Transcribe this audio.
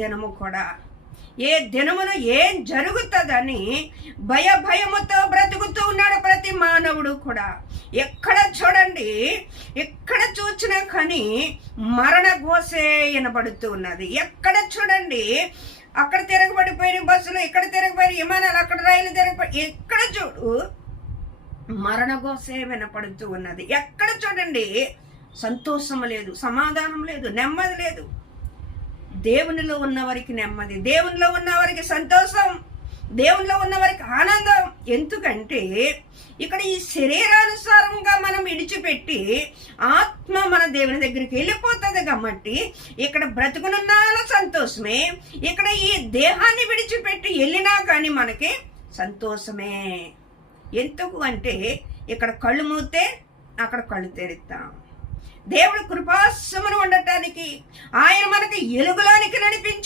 దినము కూడా ఏ దినమున ఏం జరుగుతుందని భయముతో బ్రతుకుతూ ఉన్నాడు ప్రతి మానవుడు కూడా. ఎక్కడ చూడండి, ఎక్కడ చూసినా కానీ మరణ ఘోషే వినబడుతూ ఉన్నది. ఎక్కడ చూడండి, అక్కడ తిరగబడిపోయిన బస్సులు, ఇక్కడ తిరగబడి విమానాలు, అక్కడ రైలు తిరగబడి, ఎక్కడ చూడు మరణ ఘోషే వినపడుతూ ఉన్నది. ఎక్కడ చూడండి సంతోషం లేదు, సమాధానం లేదు, నెమ్మది లేదు. దేవునిలో ఉన్నవారికి నెమ్మది, దేవునిలో ఉన్నవారికి సంతోషం, దేవునిలో ఉన్నవారికి ఆనందం. ఎందుకంటే ఇక్కడ ఈ శరీరానుసారంగా మనం విడిచిపెట్టి ఆత్మ మన దేవుని దగ్గరికి వెళ్ళిపోతుంది కాబట్టి ఇక్కడ బ్రతుకునున్నాలో సంతోషమే. ఇక్కడ ఈ దేహాన్ని విడిచిపెట్టి వెళ్ళినా కానీ మనకి సంతోషమే. ఎందుకు అంటే ఇక్కడ కళ్ళు మూస్తే అక్కడ కళ్ళు తెరుస్తాం. దేవుడు కృపాసమును ఉండటానికి ఆయన మనకి ఎలుగులోనికి నడిపించాడు.